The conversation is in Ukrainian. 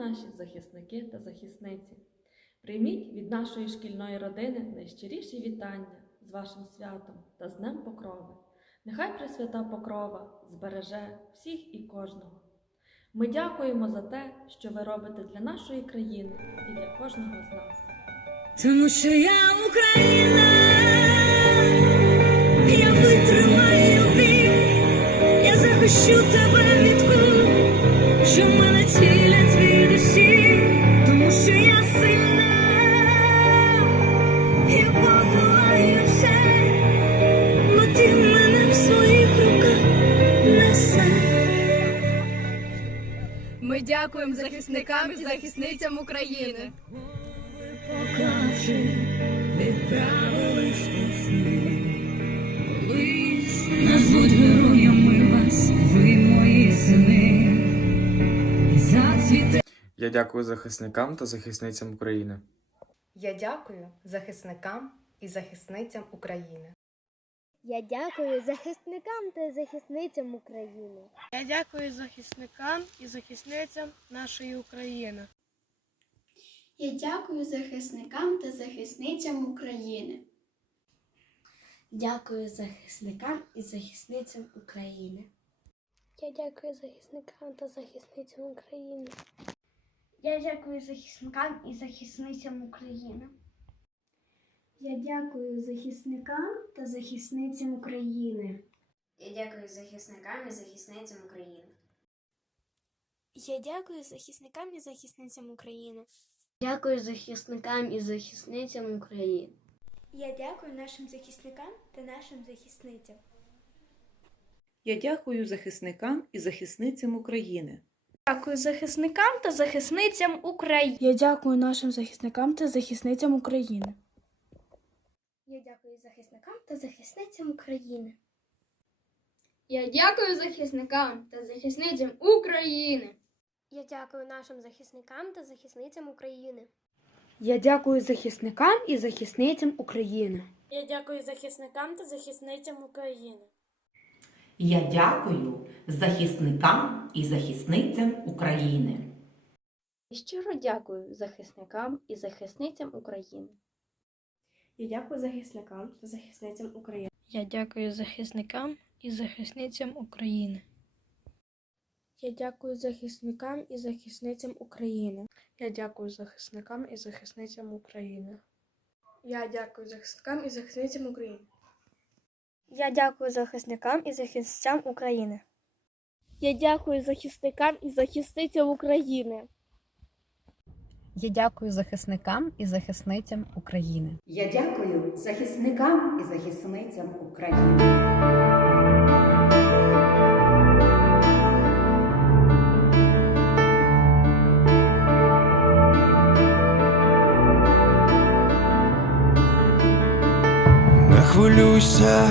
Наші захисники та захисниці, прийміть від нашої шкільної родини найщиріші вітання з вашим святом та з Днем Покрови. Нехай Пресвята Покрова збереже всіх і кожного. Ми дякуємо за те, що ви робите для нашої країни і для кожного з нас. Тому що я Україна, я витримаю бій, я захищу тебе дякуємо захисникам і захисницям України. Поклавши, відправились сни. Колись назвуть героями вас, ви мої сини. Зацвіте Я дякую захисникам та захисницям України. Я дякую захисникам і захисницям України. Я дякую захисникам та захисницям України. Я дякую захисникам і захисницям нашої України. Я дякую захисникам та захисницям України. Дякую захисникам і захисницям України. Я дякую захисникам та захисницям України. Я дякую захисникам і захисницям України. Я дякую захисникам та захисницям України. Я дякую захисникам і захисницям України. Я дякую захисникам і захисницям України. Дякую захисникам і захисницям України. Я дякую нашим захисникам та нашим захисницям. Я дякую захисникам і захисницям України. Дякую захисникам та захисницям України. Я дякую нашим захисникам та захисницям України. Я дякую захисникам та захисницям України. Я дякую захисникам та захисницям України. Я дякую нашим захисникам та захисницям України. Я дякую захисникам і захисницям України. Я дякую захисникам та захисницям України. Я дякую захисникам і захисницям України. Щиро дякую захисникам і захисницям України. Я дякую захисникам та захисницям України. Я дякую захисникам і захисницям України. Я дякую захисникам і захисницям України. Я дякую захисникам і захисницям України. Я дякую захисникам і захисницям України. Я дякую захисникам і захисницям України. Я дякую захисникам і захисницям України. Я дякую захисникам і захисницям України. Я дякую захисникам і захисницям України. Не хвилюйся,